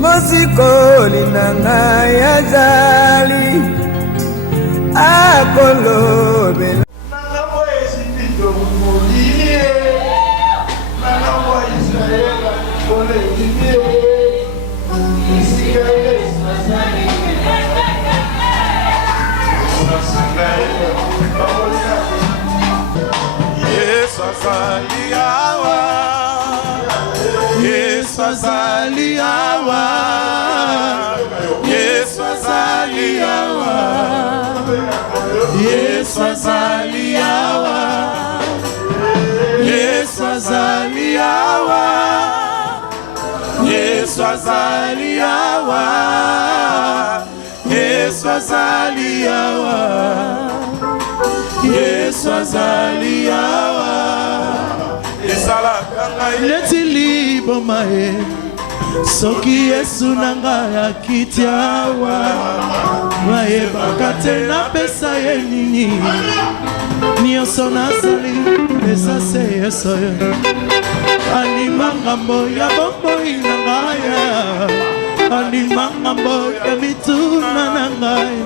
Mosikoli nanga yazali akolobe Yesu azali awa, Yesu azali awa, Yesu azali awa, Yesu azali awa, Yesu azali awa, Yesu azali awa, Yesu azali awa, Yesu azali awa. Leti libo mae soki Yesu nanga ya kitiawa mae bakate na pesa ye nini nyonso nasali eza se Yesu animangambo ya bomboi na ngaya animangambo ya bituna na ngaya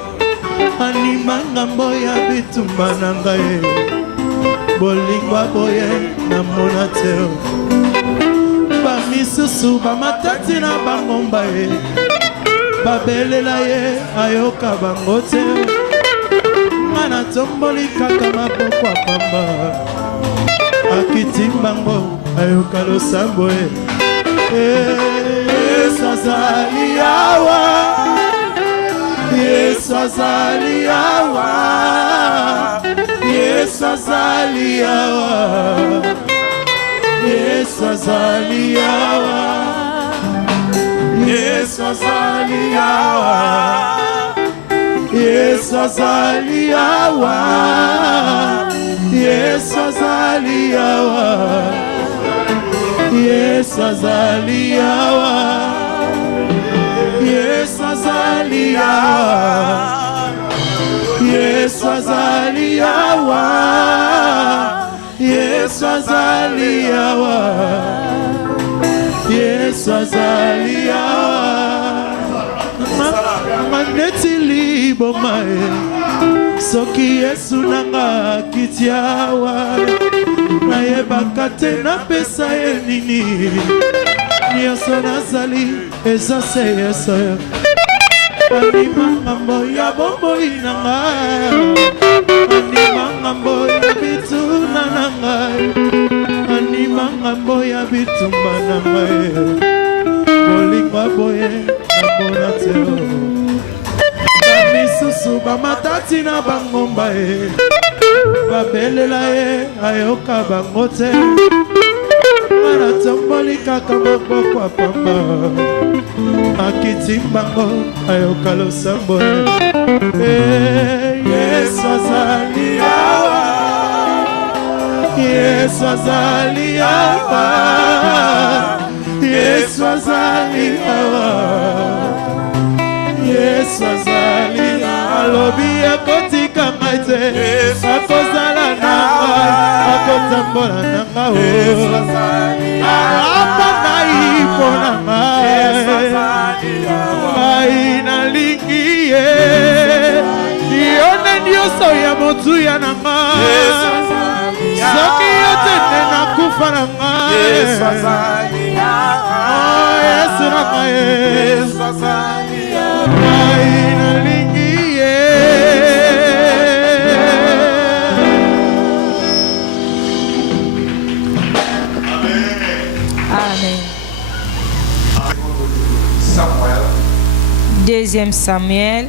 animangambo ya bitumba na ngaya bolingwa boye na monateo bamisusu bamatati na bangomba ye babelela ye ayoka bango te ngana tomboli kaka maboko apamba akiti bango ayoka losambo ye Yesu azali awa, Yesu azali awa, Yesu azali awa, Yesu azali awa, Yesu azali awa, Yesu azali awa, Yesu azali awa, Yesu azali awa, Yesu azali awa, Yesu azali awa, Yesu azali awa, Yesu azali awa. Maneti libo mae soki Yesu nanga kitiawa nayebaka te napesa ye nini nyonso nazali eza se Yesu animangambo ya bomboi na ngai animangambo ya bituna na ngai animangambo ya bitumba na ngai bolingwa boye na bona teo bamisusu bamatati na bangomba ye babelela ye ayoka bango te mana tomboli kaka maboko apamba akiti bango ayoka losambo Yesu azali awa, Yesu azali awa, Yesu azali awa, Yesu azali alobi akotika ngai te akozala na ngai akotambola na ngai apa ngai mpo na ngai nalingi ye yone nyonso ya motuya na ngai soki yo tende nakufa na ngai Yesu na ngai ngai nalingi ye. Amen. Deuxième Samuel,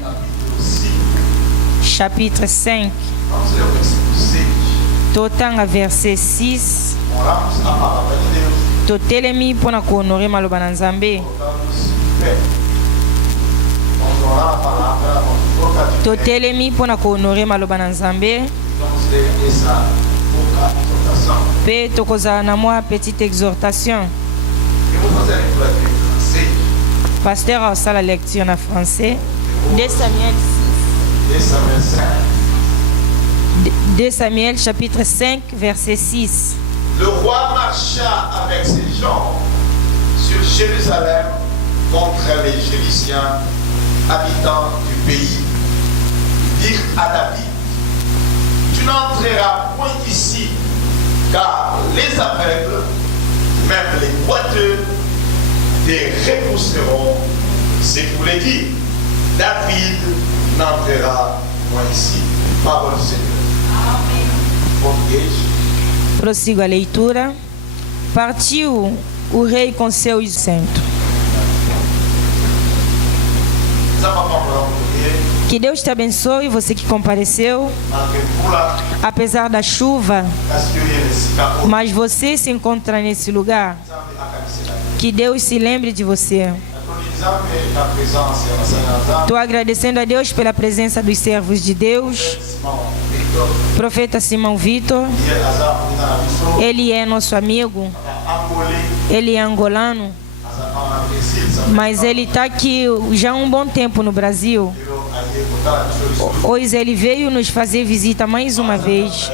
chapitre 5. Totanga verset 6. Totelemi pona ko honorer maloba na Nzambe. Totelemi pona ko honorer maloba na Nzambe. Pe tokozala na mwa petite exhortation. Pasteur a aussi la lecture en français. 2 Samuel 6. 2 Samuel chapitre 5 verset 6. Le roi marcha avec ses gens sur Jérusalem contre les Jébusiens, habitants du pays, dirent à David, tu n'entreras point ici, car les aveugles, même les boiteux, te repousseront. C'est pour les dire, David n'entrera point ici. Parole du Senhor. Português. Prossigo a leitura. Partiu o rei com seus centros. Que Deus te abençoe, você que compareceu. Apesar da chuva, mas você se encontra nesse lugar. Que Deus se lembre de você. Estou agradecendo a Deus pela presença dos servos de Deus. Profeta Simão Vitor. Ele é nosso amigo. Ele é angolano. Mas ele está aqui já há um bom tempo no Brasil. Hoje ele veio nos fazer visita mais uma vez.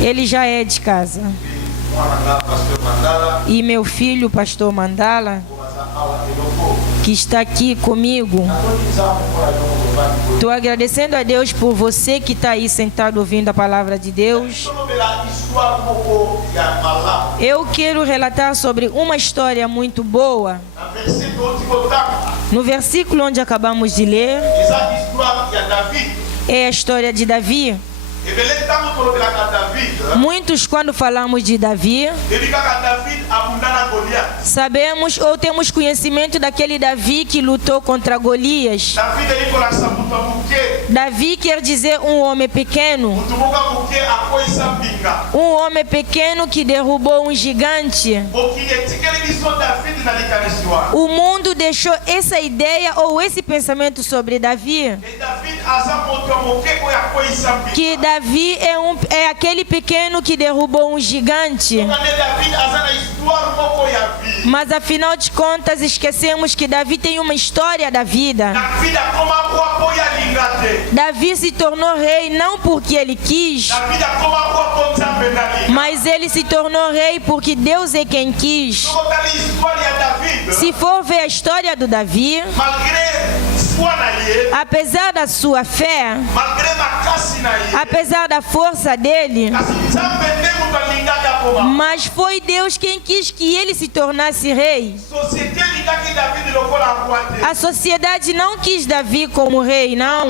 Ele já é de casa. E meu filho, pastor Mandala, que está aqui comigo. Estou agradecendo a Deus por você que está aí sentado ouvindo a palavra de Deus. Eu quero relatar sobre uma história muito boa. No versículo onde acabamos de ler, é a história de Davi. Muitos, quando falamos de Davi, sabemos ou temos conhecimento daquele Davi que lutou contra Golias. Davi quer dizer um homem pequeno. Um homem pequeno que derrubou um gigante. O mundo deixou essa ideia ou esse pensamento sobre Davi, que Davi é aquele pequeno que derrubou um gigante. Mas afinal de contas esquecemos que Davi tem uma história da vida. Davi se tornou rei não porque ele quis, mas ele se tornou rei porque Deus é quem quis. Se for ver a história do Davi, apesar da sua fé, apesar da força dele, mas foi Deus quem quis que ele se tornasse rei. A sociedade não quis Davi como rei, não.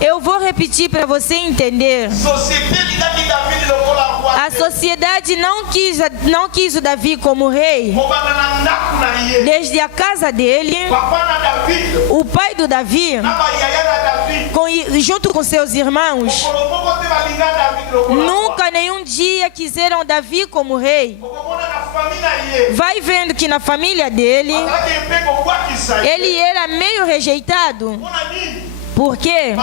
Eu vou repetir para você entender. A sociedade não quis o Davi como rei. Desde a casa dele, o pai do Davi, junto com seus irmãos, nunca nenhum dia quiseram Davi como rei. Vai vendo que na família dele, ele era meio rejeitado. Por quê?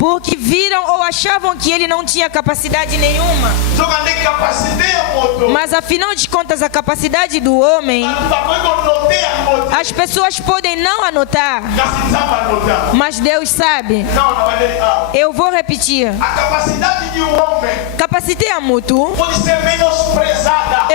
Porque viram ou achavam que ele não tinha capacidade nenhuma. Mas afinal de contas, a capacidade do homem, as pessoas podem não anotar, mas Deus sabe. Eu vou repetir. A capacidade de um homem Capacité a mutu. pode ser menosprezada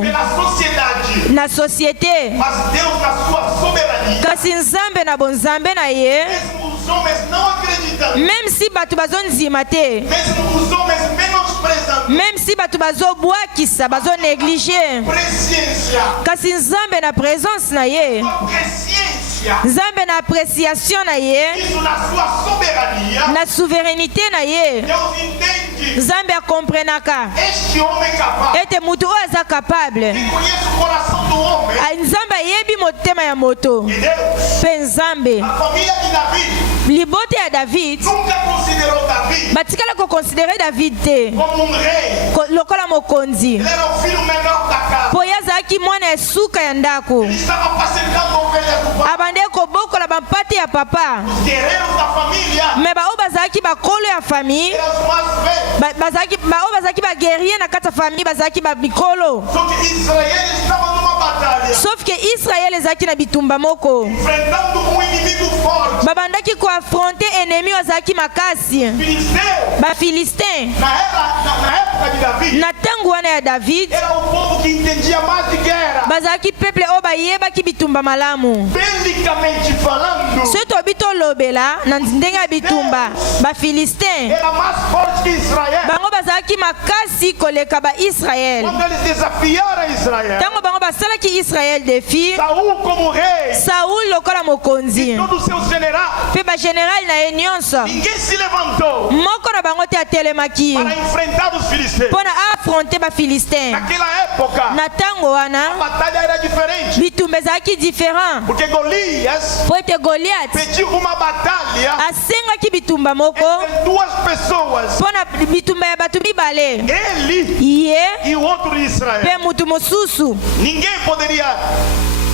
pela sociedade. Na société. Mas Deus, na sua soberania, Kasi nzambe na bonzambe na ye. mesmo os homens não acreditando, Même si batu bazonzima te. mesmo os homens menosprezando, Même si batu bazobwakisa bazo négliger. presciência, Kasi nzambe na présence na ye. presciência, Nzambe na appréciation na ye. isso na sua soberania, Na souveraineté na ye. Deus entende Nzambe akomprenaka. este homem capaz, Ete mutu oyo aza capable. que conhece o coração do homem, Nzambe ayebi motema ya moto. e Deus, Mpe Nzambe a família de Davi, libote ya David nunca considerou Davi batikala koconsidere David te como um rei. lokola mokonzi. Ele era o filho menor da casa. Po ye azalaki mwana ya suka ya ndako. Ele estava apacentando ovelhas do pai. Abande kobokola bampate ya papa. Os guerreiros da família Me baoyo bazalaki bakolo ya famille, eram os mais velhos. baoyo bazalaki baguerrier na kati ya famille bazalaki bamikolo. Só que Israel estava numa batalha, Sauf que Israel ezalaki na bitumba moko. enfrentando um inimigo forte. Babandaki koafronte ennemi oyo azalaki makasi. Filisteu, Bafilistin. na época de Davi, Na tango wana ya David era um povo que entendia mais de guerra. bazalaki peuple oyo bayebaki bitumba malamu. Biblicamente falando, soki tobi tolobela na ndenge ya bitumba bafilistin era mais forte que Israel. bango bazalaki makasi koleka baisrael. Quando eles desafiaram Israel, ntango bango basalaki israel defi, Saul como rei, saul lokola mokonzi todos os seus generais, mpe bageneral na ye nyonso ninguém se levantou moko na bango te atelemaki para enfrentar os filisteus. mpo na afronte bafilistin. Naquela época, na ntango a wana batalha era diferente, bitumba ezalaki diferent porque Golias po ete goliat pediu uma batalha asengaki bitumba moko entre duas pessoas, mpo na bitumba ya bato mibale, ele ye e o outro de Israel. mpe mutu mosusu. Ninguém poderia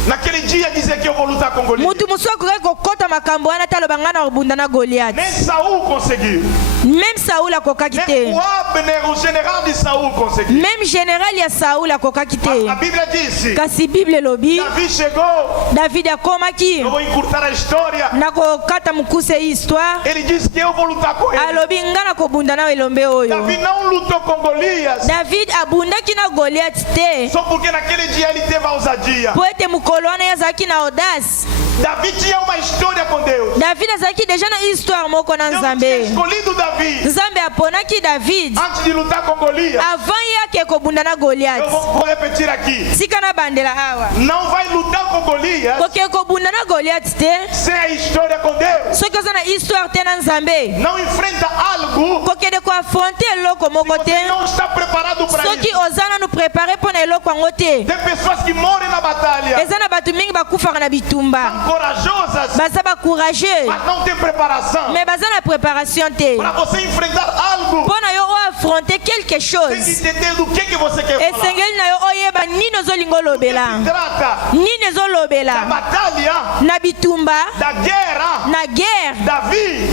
naquele dia dizer que eu vou lutar com Golias. mutu mosusu akokaki kokɔta makambo wana te aloba ngai na kobunda na goliat. Nem Saul conseguiu. meme saul akokaki Nem te, o Abner, o general de Saul, conseguiu. meme general ya saul akokaki te. A Bíblia disse: kasi bible elobi Davi chegou. david akomaki Eu vou encurtar a história. na kokata mokuse histoire, Ele disse que eu vou lutar com ele. alobi ngai na kobunda na elombe oyo. Davi não lutou com Golias david abundaki na goliat te só porque naquele dia ele teve a ousadia. po ete mokolo wana ye azalaki na audace. Davi tinha uma história com Deus. david azalaki deja na histoire moko na Deus tinha nzambe. escolhido Davi nzambe aponaki david antes de lutar com Golias. avant ye ake kobunda na goliat. Eu vou repetir aqui. sika na bandela awa Não vai lutar com Golias koke kobunda na goliat te sem a história com Deus. soki oza na histoire te na nzambe. Não enfrenta algo kokende koafronte eloko moko te você não está preparado para soki isso. oza nanu prepare mpo na eloko yango te. Tem pessoas que morrem na batalha, eza na bato mingi bakufaka na bitumba, corajosas, baza bacourageux mas não tem preparação. me baza na préparation te. Para você enfrentar algo, mpo na yo oafronte quelque tem que chose entender do que você quer falar. esengeli na yo oyeba nini ozolinga olobela, Se trata nini da ezolobela batalha, na bitumba da guerra. na guerre. Davi,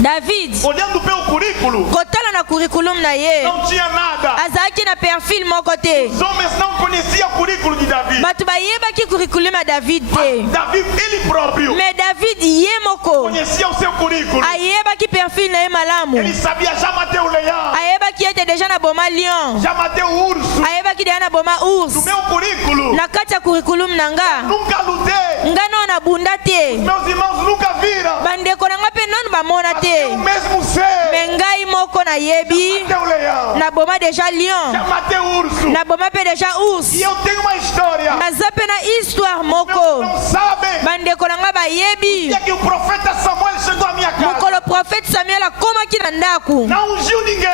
david olhando pelo currículo, kotala na curriculum na ye não tinha nada. azalaki na perfil moko te. Os homens não conheciam o currículo de Davi. bato bayebaki curriculum ya david te, Davi, ele próprio, me david ye moko conhecia o seu currículo. ayebaki perfil na ye malamu, Ele sabia, já matei o leão, ayebaki ete deja na boma lion, já matei o urso. ayebaki deja na boma No ours. meu currículo, na kati ya curriculum na nga nunca lutei. nga no nabunda te, Meus irmãos nunca viram. bandeko na nga mpe nanu bamona O te, mesmo ser, me ngai moko nayebi matei o leão, na boma deja já lion, matei o urso. na boma mpe deja ours. E eu tenho uma história. naza mpe na histoire Meus moko, não sabem. bandeko na nga bayebi E que o profeta Samuel chegou à minha casa. mokolo profete samuel akomaki na ndako Não ungiu ninguém.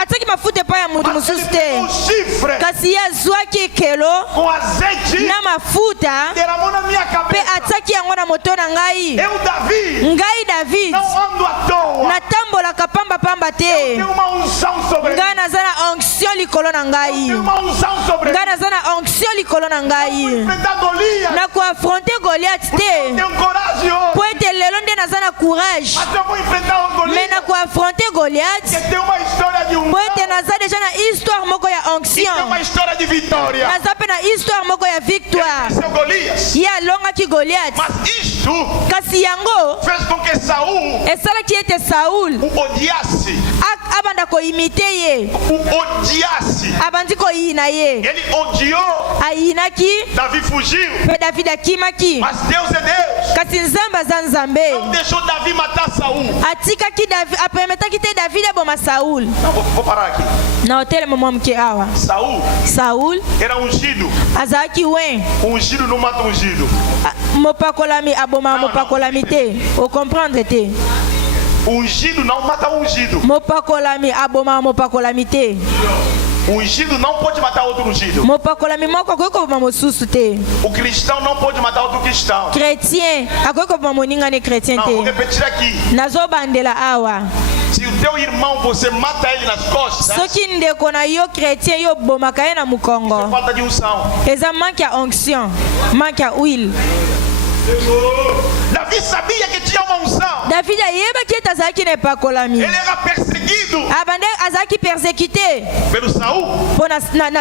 atiaki mafuta epai ya mutu Mas ele mosusu pegou o te, chifre kasi ye azwaki ekelo com azeite, na mafuta derramou na minha mpe cabeça. atiaki yango na moto na ngai. Eu, Davi, ngai david não ando à toa. natambolaka pambapamba te, Tem uma unção sobre mim. ngai naza na onction likolo na Tem ngai, uma unção sobre mim. ngai naza na onction likolo na ngai Enfrentar Golias. na koafronte goliat te, Tenho coragem hoje. po ete lelo nde naza na courage Mas eu vou enfrentar o me Golias. na koafronte goliat Que tem uma história de po unção. ete naza deja na histoire moko ya E tem onction, uma história de vitória. naza mpe na histoire moko ya victoire. Seu Golias. ye alongaki goliat, Mas isto kasi yango fez com que Saul esalaki ete saul o odiasse. abanda koimite ye, O odiasse. abandi koyina ye, Ele odiou. ayinaki Davi fugiu. mpe david akimaki, Mas Deus é Deus. kasi nzambe aza nzambe Não deixou Davi matar Saul. atikaki apemetaki te david aboma saul. Não, vou parar aqui. na otelema mwa moke awa Saul saul era ungido. azalaki wen Ungido não mata ungido. mopakolami aboma Não, mopakolami te, okomprendre te, Ungido não mata ungido. mopakolami aboma mopakolami te, Ungido não pode matar outro ungido. mopakolami moko akoki koboma mosusu te, O cristão não pode matar outro cristão. chrétien akoki koboma moningani chrétien Não, vou te. repetir aqui. nazobandela awa Se o teu irmão você mata ele nas costas, soki ndeko na yo chrétien yo bomaka ye na é mokongo, falta de unção. eza manque ya onction, manque ya huile. Davi sabia que tinha uma unção. david ayebaki ete azalaki na epakolami, Ele era perseguido perseguido abande azaki persécuté pelo Saul.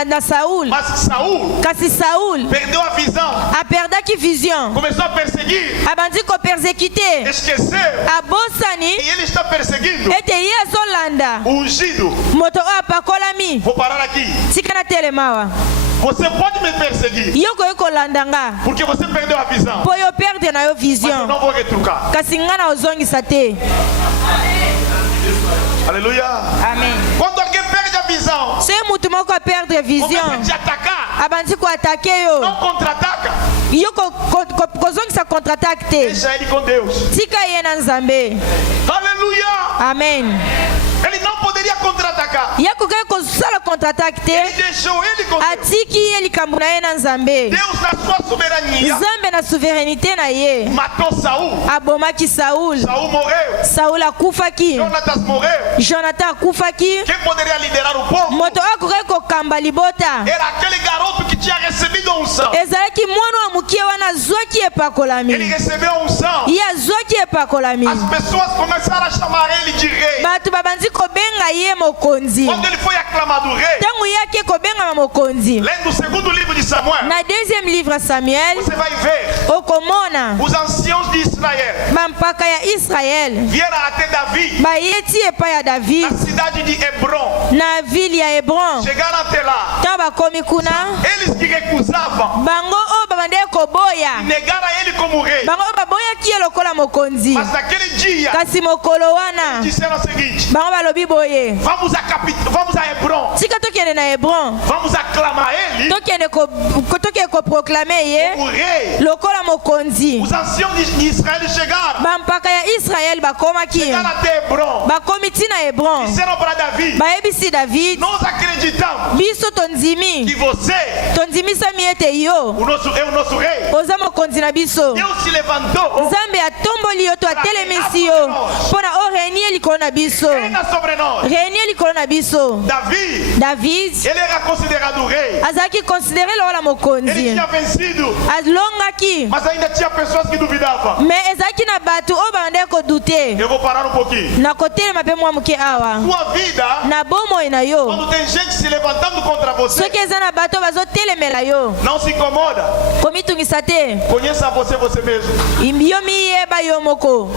na Saul. Mas Saul Kasi Saul perdeu a visão. a perdaki vision. Começou a perseguir. Abandi ko persécuté. Esqueceu. Abosani E ele está perseguindo ete ye azolanda o ungido. moto oyo apakolami. Vou parar aqui. Tika na telemawa. Você pode me perseguir Yo koyo kolanda nga. porque você perdeu a visão. Po yo perde na yo Mas eu vision. não vou retrucar. Kasi nga na ozongisa te. Aleluia. Amen. Quando alguém perde a visão, Se mutu moko a perdre começa a vision, te atacar. abandi ko atake yo. Não contra-ataca. Yo kozongisa contre-attaque te. Deixa ele com Deus. Tika ye na Nzambe. Aleluia. Amen. Ele não poderia contra-atacar. Ye kokai kozala contre-attaque Ele te. deixou ele com Deus. Atiki ye likambo na ye na Nzambe. Deus, na sua soberania, Nzambe na souveraineté na ye matou Saul. abomaki Saul. Saul morreu. Saul akufaki. Jonatas morreu. Jonathan akufaki. Quem poderia liderar o povo? Moto oyo akokai kokamba libota Era aquele garoto que tinha recebido a unção. ezalaki mwana wa mokie wana azwaki Ele epakolami. recebeu a unção. Ye azwaki epakolami. As pessoas começaram a chamar ele de rei. Bato babandi kobenga ye mokonzi. Quando ele foi aclamado rei, Ntango ye ake kobengama mokonzi. lendo o segundo livro de Samuel, Na deuxième livre ya Samuel você vai ver okomona os anciãos de Israel bampaka ya Israel vieram até Davi, bayeti epai ya David na cidade de Hebron. na ville ya Hebron. Chegaram até lá. Ntango bakomi kuna Eles que recusavam, bango oyo babandi koboya negaram a ele como rei. bango oyo baboyaki ye lokola mokonzi. Mas naquele dia, Kasi mokolo wana disseram o seguinte: bango balobi boye vamos a Hebron, tika tokende na Hebron vamos aclamar ele tokende koproklame ye como rei. lokola mokonzi. Os anciãos de Israel chegaram, bampaka ya Israel bakomaki chegaram até Hebron, bakomi ntina Hebron disseram para Davi: bayebisi David nós acreditamos biso tonzimi que você tonzimisami ete yo é o nosso rei. oza mokonzi na biso. Deus se levantou, Nzambe atomboli yo to atelemisi yo mpona orenie likolo na biso. reina sobre nós. Renie likolo na biso. Davi, David ele era considerado rei. azalaki konsidere lokola Ele mokonzi tinha vencido, alongaki mas ainda tinha pessoas que duvidavam. me ezalaki na bato oyo babandaki kodute. Eu vou parar um pouquinho. na kotelema mpe mwa moke awa Sua vida, na bomoi na yo quando tem gente se levantando contra você, soki eza na bato oyo bazotelemela yo não se incomoda. komitungisa te. Conheça você mesmo. yo miyeba yo moko.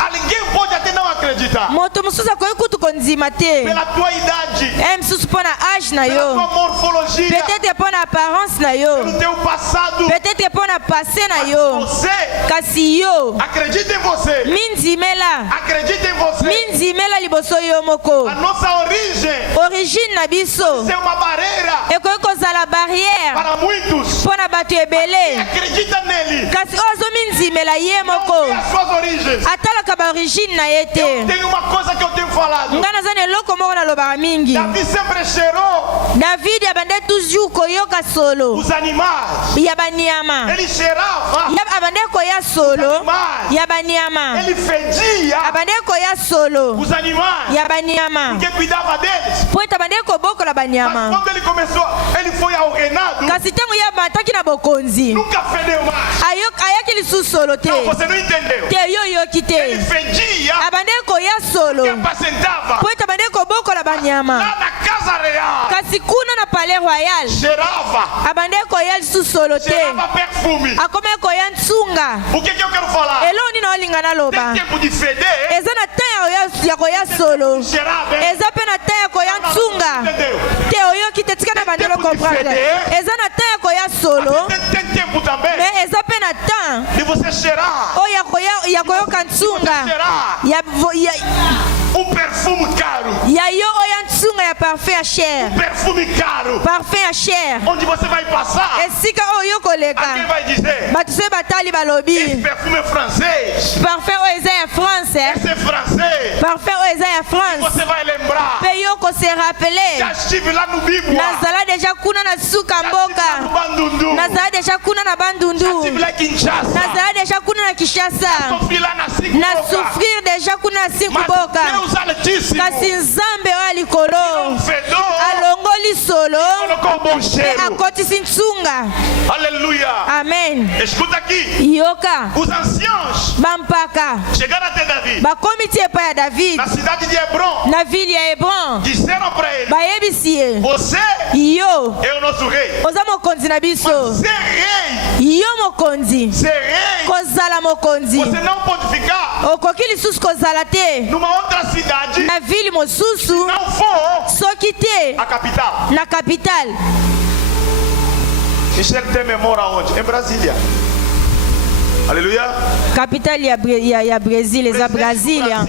Alguém pode até não acreditar. moto mosusu akoki kutu kondima te Pela tua idade, mosusu mpo na age na pela yo tua morfologia, peut-être mpo na apparence na yo pelo teu passado. peut-être mpo na passé na yo Você kasi yo acredita em você. mindimela Acredita em você. mindimela liboso yo moko. A nossa origem origine na biso é uma barreira ekoki kozala barrière para muitos. mpo na bato ebele Acredita nele. kasi oyo azomindimela ye Não moko vê as suas origens. atalaka baorigine na ye te. Tem uma coisa que eu tenho falado. nga naza na eloko moko nalobaka mingi. Davi sempre cheirou David abande toujours koyoka solo os animais. ya banyama. Ele cheirava. abande koya solo Animais. ya banyama. Ele fedia abande koya solo os animais. ya banyama Porque cuidava deles. po ete abande kobokola Mas banyama. quando ele começou, ele foi ao reinado. kasi ntango ye amataki na bokonzi Nunca fedeu mais. ayaki lisusu solo te Não, você não entendeu. te yo oyoki Ele te. fedia abande koya solo e apacentava po ete abande kobokola banyama. lá na casa real. kasi kuna na palais royal Cheirava. abande koya lisusu solo te Cheirava perfume. akomi koya ntsunga. O que eu quero falar? eloko nini olinga naloba Tem tempo de feder. eza na temps ya koya solo Cheirava, hein? eza mpe na temps ya koya ntsunga Entendeu? te oyoki te tika na bandelo Tempo de comprendre feder. eza na temps ya koya solo Tem tempo também me eza mpe na temps de você cheirar. oyo ya koyoka ntsunga Cheirar perfume caro. ya yo oyo ntsunga ya parfum ya cher. Perfume caro. Parfum ya cher. Onde você vai passar, esika oyo alguém koleka vai dizer: bato so batali esse balobi perfume é francês. parfum oyo eza ya france Esse é francês. parfum oyo eza ya france Você vai lembrar. mpe yo kose Já rappele estive lá no Bíblia. nazala deja kuna na suka Já estive lá no mboka Bandundu. nazala deja kuna na Já bandundu estive lá em Kinshasa. nazala deja kuna na kinshasa Sofri lá na Cinco na Boca. sufrir deja kuna na siku Mas boka Deus Altíssimo kasi nzambe oyo ya likolo um fedor alongoli solo encore bon e cheiro. akotisi ntsunga. Alléluia. Amen. Escuta aqui. Yoka Os anciãos bampaka chegaram até Davi bakomi ti epai ya David na cidade de Hebron. na vile ya Hebron. Disseram para ele: Bayebisi ye, você yo é o nosso rei. oza mokonzi na biso. Ser rei, Yo mokonzi ser rei, kozala mokonzi. você não pode ficar Okoki lisusu kozala te numa outra cidade na vile mosusu não for soki te a capital. na capital. Michel Temer mora onde? Em Brasília. Aleluia. Capital ya Brasil, eza Brasília.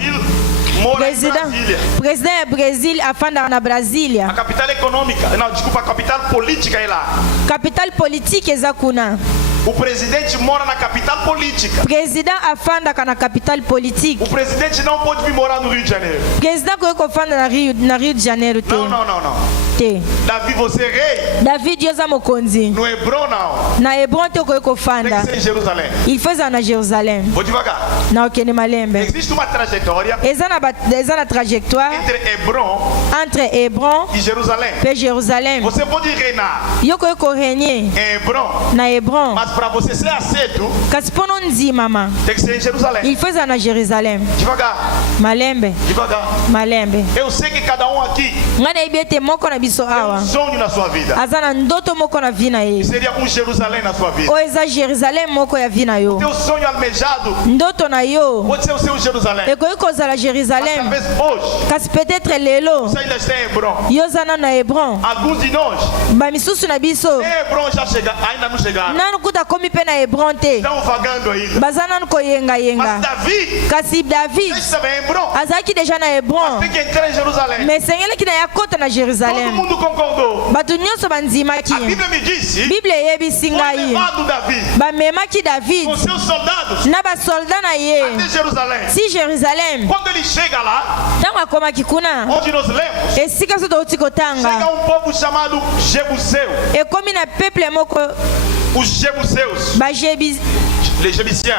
Mora em Brasília. President ya Brasil afanda na A Brasília. capital econômica, não, desculpa, a capital política é lá. Capital politique eza kuna. O presidente mora na capital política. President afanda na capital politique. O presidente não pode vir morar no Rio de Janeiro. President koyeko afanda na Rio de Janeiro te. Não, não, não, não. Te. Davi, você é rei? David eza mokonzi. No Hebron, não. Na Hebron te koyeko Tem afanda. que ser em Jerusalém. Il fez na Jerusalém. Vou devagar. Na okende malembe. Existe uma trajetória Eza na trajectoire entre Hebron entre Hebron e Jerusalém. e Jerusalém. Você pode reinar Yo koyeko régner em Hebron, na Hebron. mas para você ser aceito, Kasi mpo no nzimama tem que ser em Jerusalém. il feza na Jerusalem. Devagar, Malembe devagar. malembe Eu sei que cada um aqui nga nayebi ete moko na biso tem awa um sonho na sua vida. aza na ndoto moko na vi na ye Seria um Jerusalém na sua vida. oyo eza Jerusalem moko ya vi na yo. Teu sonho almejado Ndoto na yo pode ser o seu Jerusalém. ekoki kozala Mas Jerusalem, talvez hoje kasi peut-être lelo você ainda está em Hebron. yo oza nano na Hebron. Alguns de nós Bamisusu na biso em Hebron já ainda não chegaram. nanu kuta komi mpe na Hebron te, Estão vagando ainda. baza nanu Mas koyengayenga. Davi Kasi David já estava em Hebron. azalaki deja na Hebron, Tem que entrar em Jerusalém. me esengelaki na ye akota na Todo Jerusalem. mundo concordou. Bato nyonso bandimaki. A Bíblia me disse: Biblia eyebisi foi ngai levado Davi bamemaki David com seus soldados na basolda na ye até Jerusalém. si Jerusalem. Quando ele chega lá, Ntango akomaki kuna onde nós lemos, esika so touti chega kotanga um povo chamado Jebuseu. ekomi na peuple moko Os Jebuseus, les Jébusiens.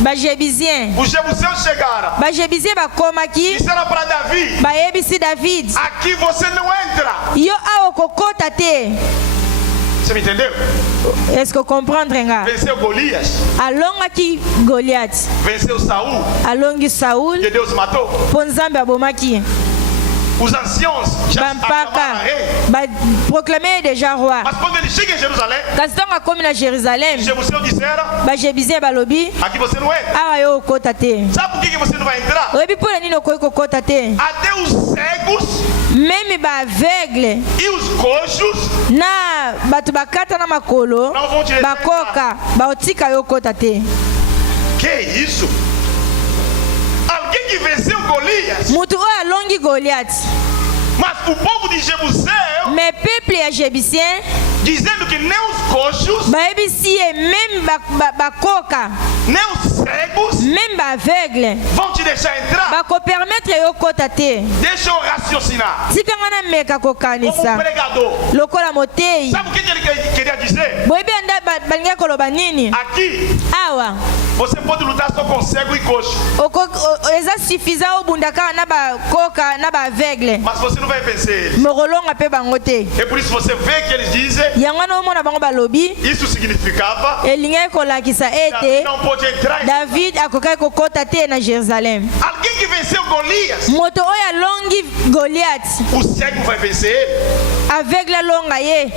bajebizien. Os Jebuseus chegaram. Bajebizien bakomaki Disseram para Davi: bayebisi David aqui você não entra. yo awa okokota te. Você me entendeu? Est-ce que comprendre nga Venceu Golias, alongaki Goliath, venceu Saul, alongi Saul que Deus matou. mpo nzambe abomaki. Os anciãos já aclamaram Bampaka rei. baproclame déjà roi. Mas quando ele chega em Jerusalém, Kasi ntango akomi na Jerusalem os Jebuseus disseram: bajebizien balobi aqui você não entra. awa yo okota te. Sabe por que você não vai entrar? Oyebi mpo na nini okoki kokota te? Até os cegos Meme baaveugle e os coxos na bato bakata na makolo não vão te deixar bakoka baotika yo okota te. Que isso? Alguém que venceu Golias, Mutu oyo alongi Goliath, mas o povo de Jebuseu me peuple ya jebisien dizendo que nem os coxos, bayebisi ye meme bakoka nem os cegos meme baaveugle vão te deixar entrar. bakopermetre yo okota te. Deixa eu raciocinar. Tika nga na meka Como kokanisa pregador, lokola motei. sabe o que ele queria dizer? Boyebi anda balingaki koloba nini Aqui awa você pode lutar só com cego e coxo, eza suffisant obunda kaka na bakoka na baaveugle mas você não vai vencer eles. mokolonga mpe bango te. É por isso você vê que eles dizem, Yango na omona bango balobi isso significava elingaki kolakisa Davi ete não pode entrar. David akokaki kokota te na Jerusalem. Alguém que venceu Golias, Moto oyo alongi Goliath o cego vai vencer ele. aveugle alonga ye.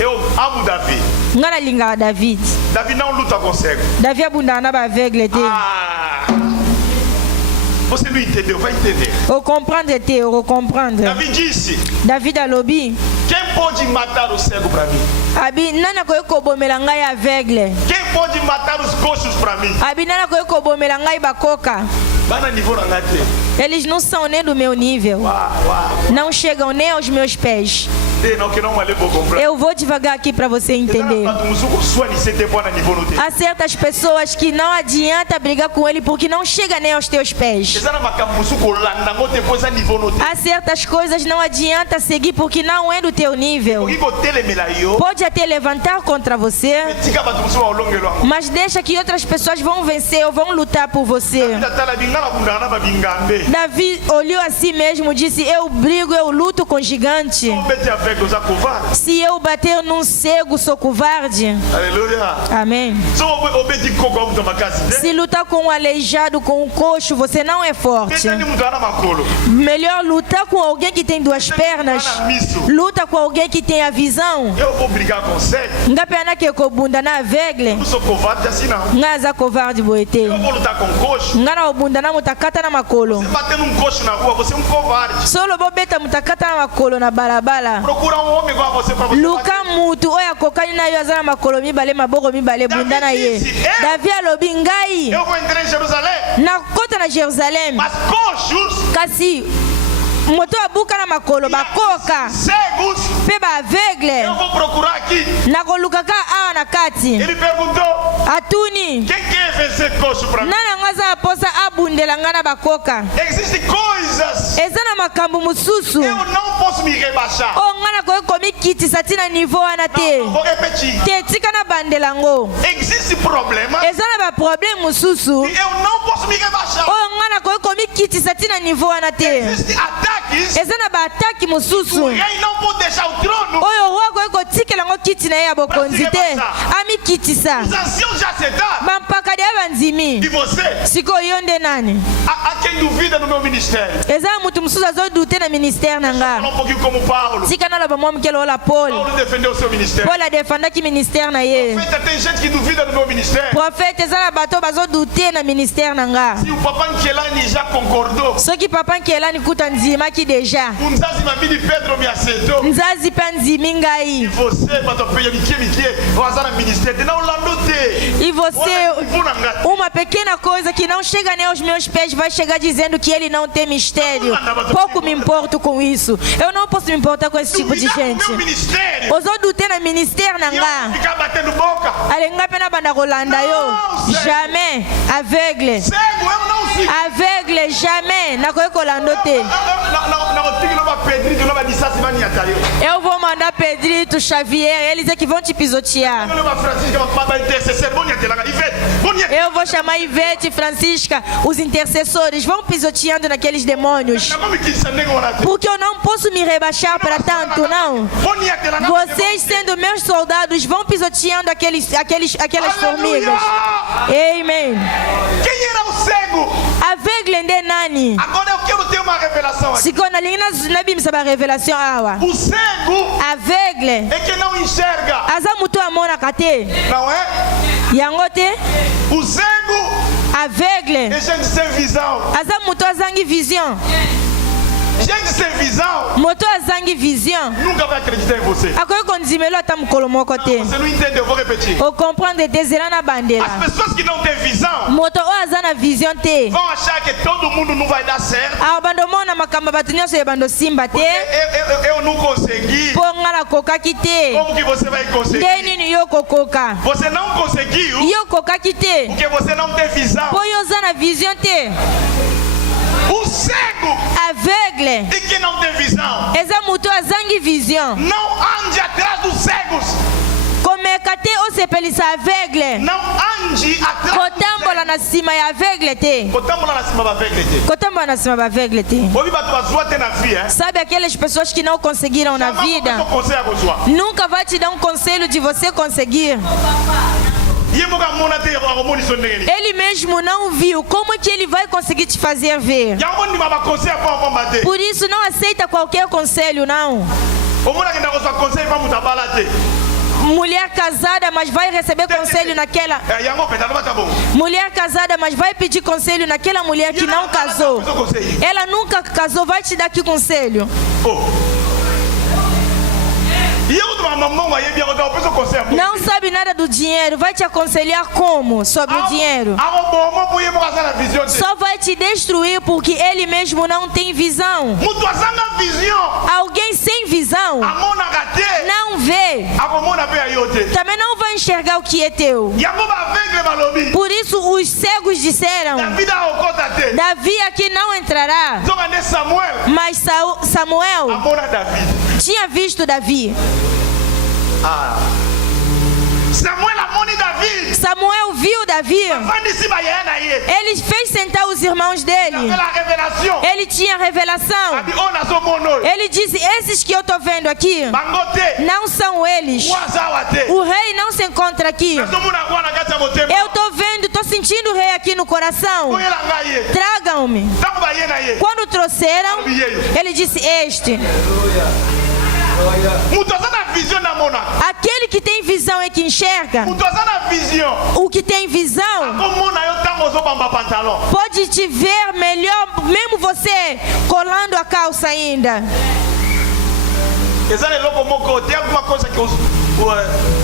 Eu amo Davi. Nga nalingaka David. Davi não luta com cego. David abundaka na baaveugle te. Ah, você não entendeu, vai entender. Okomprendre te okomprendre. Davi disse: David alobi quem pode matar o cego para mim? abi nani akoki kobomela ngai aveugle, Quem pode matar os coxos para mim? abi nani akoki kobomela ngai bakoka. Vai no nível na Eles não são nem do meu nível, não chegam nem aos meus pés. não que não vale para comprar. Eu vou devagar aqui para você entender. Há certas pessoas que não adianta brigar com ele porque não chega nem aos teus pés. Há certas coisas não adianta seguir porque não é do teu nível. Pode até levantar contra você, mas deixa que outras pessoas vão vencer ou vão lutar por você. regarder. Davi olhou a si mesmo e disse: eu brigo, eu luto com gigante. On met avec os covardes. Se eu bater num cego, sou covarde. Alléluia. Amém. So on met dit coco dans ma casa. Se lutar com um aleijado, com um coxo, você não é forte. Melhor lutar com alguém que tem duas pernas. Luta com alguém que tem a visão. Eu vou brigar com cego. Ngapena que kobunda na avegle. Eu sou covarde assim não. Ngaza covarde boete. Eu vou lutar com coxo. Ngana obunda na mutakata na makolo. Você batendo um coxo na rua, você é um covarde. Solo bobeta mutakata na makolo na balabala. Procura um homem igual a você para você. Luka mutu oya kokani na yo azana makolo mibale maboko mibale bunda na ye. Davi alobi ngai. Eu vou entrar em Jerusalém. Na kota na Jerusalém. Mas coxos. Kasi moto abuka na makolo bakoka. Cegos. Pe ba aveugle. Eu vou procurar aqui. Na kolukaka awa na kati. Ele perguntou. Atuni. Quem quer vencer coxo para mim? Nana ngaza aposa abundela ngana bakoka. Existem coisas. Ezana makambu mususu. Eu não posso me rebaixar. O ngana ko komi kiti satina niveau ana te. Não, vou repetir. Te tika na bandela ngo. Existe problema. Ezana ba problème mususu. E eu não posso me rebaixar. O ngana ko komi kiti satina niveau ana te. Existem ataques. Ezana ba attaque mususu. O rei não pode deixar o trono. Oyo roi ko tikela ngo kiti na ya bokonzi te. Ami kiti sa. Os anciãos já aceitaram. Bampaka de banzimi. E você? Siko yonde nani? Há quem duvida no meu ministério. Ezana mutu mususu azodute na ministère nanga. Fala um pouquinho como Paulo. Sika na loba momi kelo la Paul. Paulo defendeu o seu ministério. Paul a defenda ki ministère na ye. Profeta, tem gente que duvida do meu ministério. Prophète ezana bato bazodute na ministère nanga. Se o Papa Nkelani já concordou. Soki papa nkelani kuta nzima ki deja. O Nzazi Mabidi Pedro me aceitou. Nzazi pa nzimi ngai. E você, Batopeia, Mikie, vazar no ministério. Não landote. E você, uma pequena coisa que não chega nem aos meus pés, vai chegar dizendo que ele não tem mistério. Pouco me importo com isso. Eu não posso me importar com esse tipo de gente. Os outros têm na ministério nanga. Ficar batendo boca. Alenga pena banda rolanda yo. Jamais. Aveugle. Cego, eu não sigo. Aveugle, jamais. Na koe kolandote. Eu vou mandar Pedrito, Xavier, eles é que vão te pisotear. Eu vou chamar Ivete e Francisca, os intercessores, vão pisoteando naqueles demônios. Porque eu não posso me rebaixar para tanto, não. Vocês, sendo meus soldados, vão pisoteando aquelas formigas. Amém. Quem era o cego? Aveugle de nani. Agora eu quero ter uma revelação aqui. Se quando ali na Bíblia sabe a revelação awa. O cego aveugle é que não enxerga. Azamutu amona kate. Não é? Yangote. O cego aveugle é gente sem visão. Azamutu azangi vision. Gente sem visão moto azangi vision nunca vai acreditar em você. Akoyo konzimelo ata mukolo moko te. Você não entende, eu vou repetir. O comprendre desera na bandela. As pessoas que não têm visão moto o azana vision te. Vão achar que todo mundo não vai dar certo. Abando mona makamba batunyo so yebando simba te. Eu não consegui. Pongala koka kite. Como que você vai conseguir? Deni yo kokoka. Você não conseguiu. Yo koka kite. Porque você não tem visão. Poyo zana vision te. O cego aveugle e que não tem visão. Eza mutu azangi vision. Não ande atrás dos cegos. Komekate osepelisa aveugle. Não ande atrás. Kotambola na cima ya aveugle te. Kotambola na cima ba aveugle te. Kotambola na cima ba aveugle te. Sabe aquelas pessoas que não conseguiram na vida? Nunca vai te dar um conselho de você conseguir. Ele mesmo não viu. Como é que ele vai conseguir te fazer ver? Por isso não aceita qualquer conselho, não. Mulher casada, mas vai receber conselho naquela. Mulher casada, mas vai pedir conselho naquela mulher que não casou. Ela nunca casou, vai te dar que conselho? Não sabe nada do dinheiro, vai te aconselhar como sobre o dinheiro? Só vai te destruir porque ele mesmo não tem visão. Alguém sem visão não vê, também não vai enxergar o que é teu. Por isso os cegos disseram: Davi aqui não entrará. Mas Samuel tinha visto Davi. Samuel viu viu Davi, ele fez sentar os irmãos dele. Ele tinha revelação. Ele disse, esses que eu estou vendo aqui, não são eles. O rei não se encontra aqui. Eu estou vendo, estou sentindo o rei aqui no coração. Tragam-me. Quando trouxeram, ele disse, este. Aquele que tem visão é que enxerga. O que tem visão pode te ver melhor, mesmo você colando a calça ainda. Tem alguma coisa que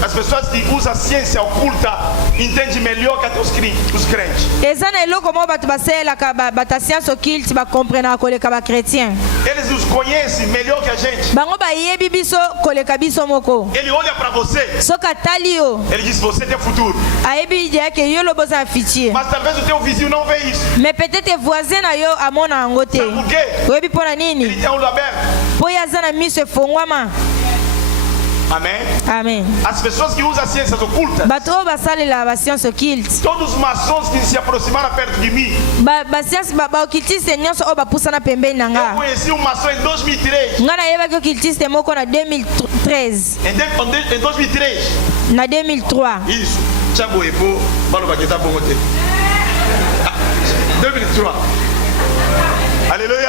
as pessoas que usam a ciência oculta entendem melhor que até os crentes. Eles nos conhecem melhor que a gente. Ele olha para você. Ele diz, você tem futuro. Mas talvez o teu vizinho não vê isso. Sabe por quê? Ele tem olho aberto. Amém? Amém. As pessoas que usam ciências ocultas, todos os maçons que se aproximaram perto de mim, eu conheci um maçom em 2003. Em 2003. Na 2003. Isso. 2003. Aleluia.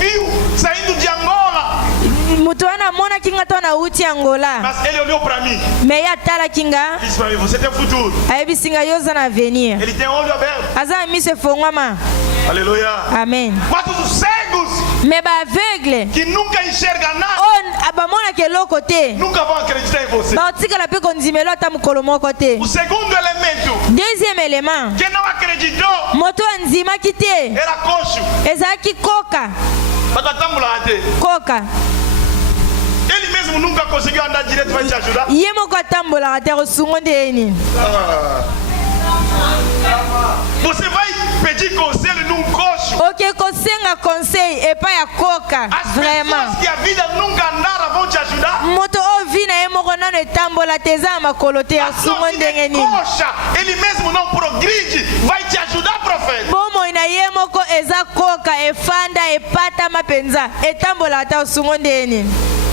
Viu? Saindo de Angola. Mas ele olhou para mim. Disse para mim, você tem futuro. Ele tem olho aberto. Aleluia. Amém. Mas os cegos que nunca enxergam nada nunca vão acreditar em você. O segundo elemento que não acreditou era coxo. Ele mesmo nunca conseguiu andar direito, vai te ajudar. Você vai pedir conselho num coxo. As pessoas que a vida nunca andaram vão te ajudar. A sua vida é coxa, ele mesmo não progride, vai te ajudar, profeta.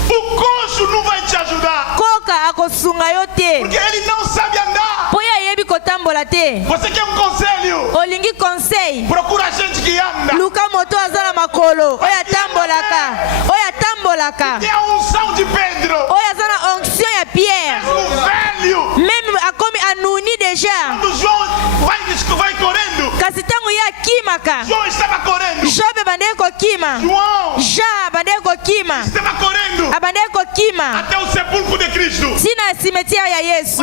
O coxo não vai te ajudar, porque ele não sabe andar. Você quer um conselho? Procura gente que anda. Tem a unção de Pedro. Mesmo velho. Quando João vai correndo, João estava correndo. João estava correndo até o sepulcro de Cristo.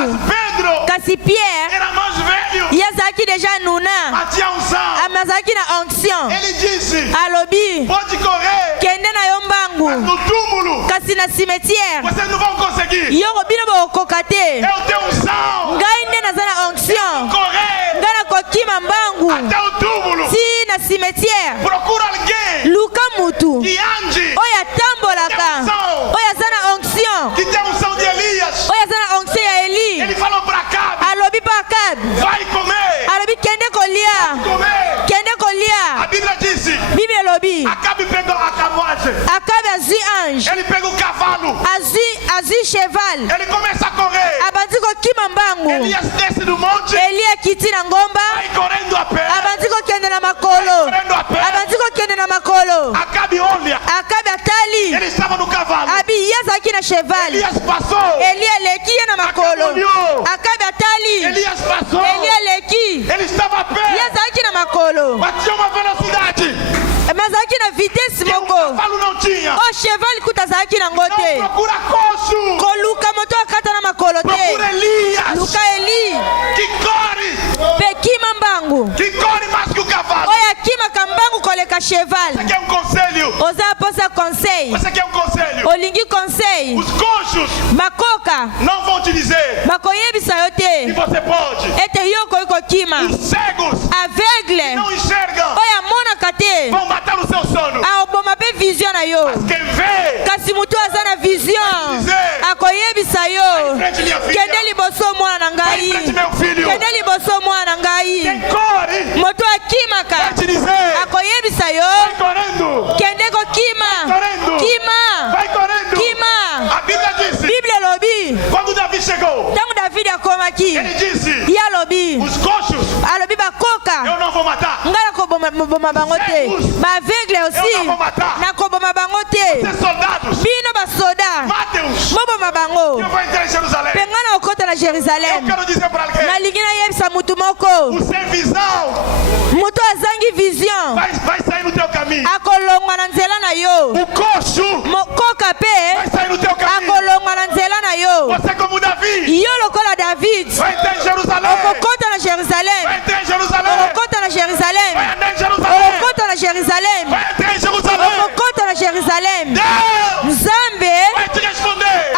Mas Pedro era mais velho, mas tinha unção. Ele disse, pode correr, mas no túmulo vocês não vão conseguir. Eu tenho unção. Correr até o túmulo. Procura alguém que ande, que tem unção de Elias. Ele falou para Acabe, vai comer. A Bíblia disse, Acabe pegou a carruagem, ele pegou o cavalo, ele começa a correr. Elias desce do monte, vai correndo a pé. Acabe olha, ele estava no cavalo. Elias passou, Acabe olhou, Elias passou, ele estava a pé, mas tinha uma velocidade que o cavalo não tinha. Não procura coxo, procura Elias, que corre mais que o cavalo. Você quer um conselho? Você quer um conselho? Os coxos não vão te dizer que você pode. Os cegos que não enxergam vão matar o seu sono. Mas quem vê vai dizer, vai em frente minha filha, vai em frente meu filho, ngai moto akimaka akoyebisa yo kende kokima kima. Bible lobi tangu David akomaki ya lobi alobi bakoka ngai nakoboma bango te, baaveugle aussi nakoboma bango te, bino basoda moboma bango mpe ngai na okota na Jérusalem. Nalingi nayebisa mutu moko mutu azangi vision akolongwa na nzela na yo, mokoka pe akolongwa na nzela na yo. Yo lokola David okokota na Jérusalem, okokota na Jérusalem, okokota na Jérusalem, okokota na Jérusalem. Nzambe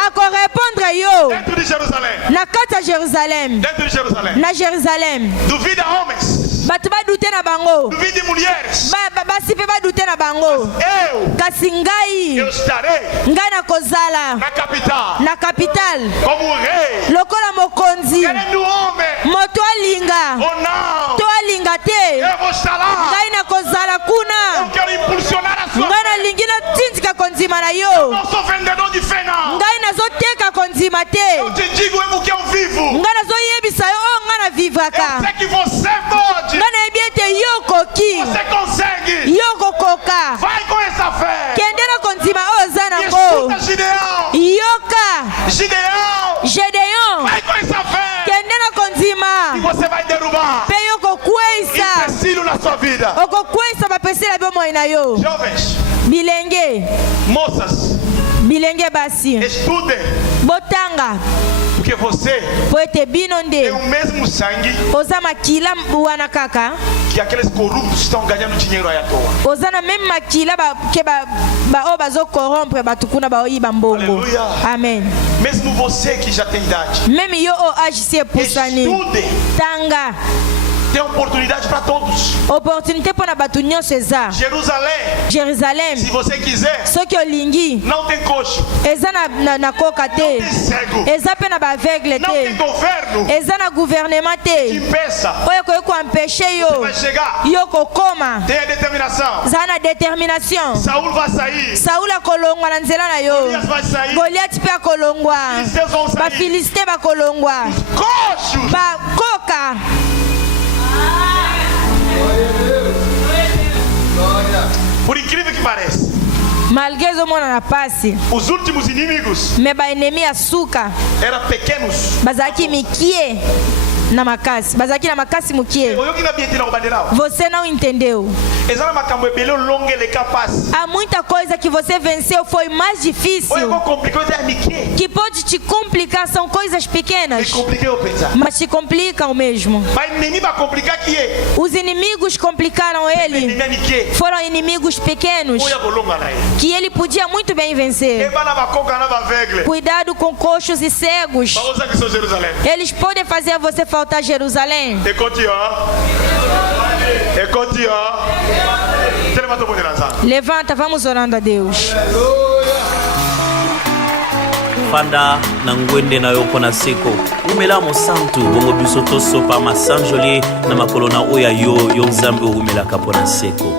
akorepondre yo na kati ya Jérusalem, na Jérusalem. Batu badute na bango, basi pe badute na bango, kasi ngai na kozala na capital lokola mokonzi moto alinga to alinga te, ngai na kozala kuna, ngai nalingi na tindika konzima na yo, ngai nazoteka konzima te, ngai nazoyebisa yo o ngai na vivaka, ngai nayebi ete yo koki yo kokoka kende na konzima oyo oza nango, yoka Gédéon kende na konzima mpe yo kokweyisa okokweyisa bapesela bomoi na yo. Bilenge basi botanga po ete bino nde oza makila wana kaka oza na meme makila oyo bazokorrompre bato kuna baoyiba mbongo. Amen. Meme yo o agisi epusani tanga tem oportunidade para todos. Opportunité pour na batu nyonso eza. Jérusalem. Se você quiser. Soki olingi. Não tem coxo. Eza na koka te. Não tem cego. Eza pe na baveugle te. Não tem governo. Eza na gouvernement te. Que impeça. Oyo ko empêcher yo. Você vai chegar. Yo kokoma. Tem a determinação. Za na détermination. Saul vai sair. Saul akolongwa na nzela na yo. Goliath vai sair. Goliath pe akolongwa. Filisteus vão sair. Ba Filiste bakolongwa. Coxos. Ba koka. Por incrível que pareça, malgré o mona na passe, os últimos inimigos me ba enemi asuka eram pequenos. Bazaki mikie na makasi, bazaki na makasi mukie. Você não entendeu. Há muita coisa que você venceu foi mais difícil. Que pode te complicar, são coisas pequenas, mas te complicam mesmo. Os inimigos complicaram ele. Foram inimigos pequenos que ele podia muito bem vencer. Cuidado com coxos e cegos. Eles podem fazer você faltar Jerusalém. Levanta, vamos orando a Deus. Fanda na ngwende na yoko na seko umela mo santu bongo biso to sopa masanjoli na makolona oya yo nzambe umela kapona seko.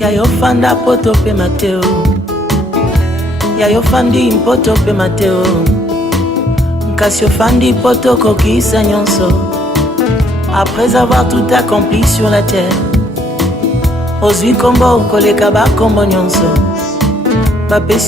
Yayo fanda poto pe Mateo, yayo fandi poto pe Mateo, nkasio fandi poto kokisa nyonso. Après avoir tout accompli sur la terre, ozwi kombo koleka ba kombo nyonso.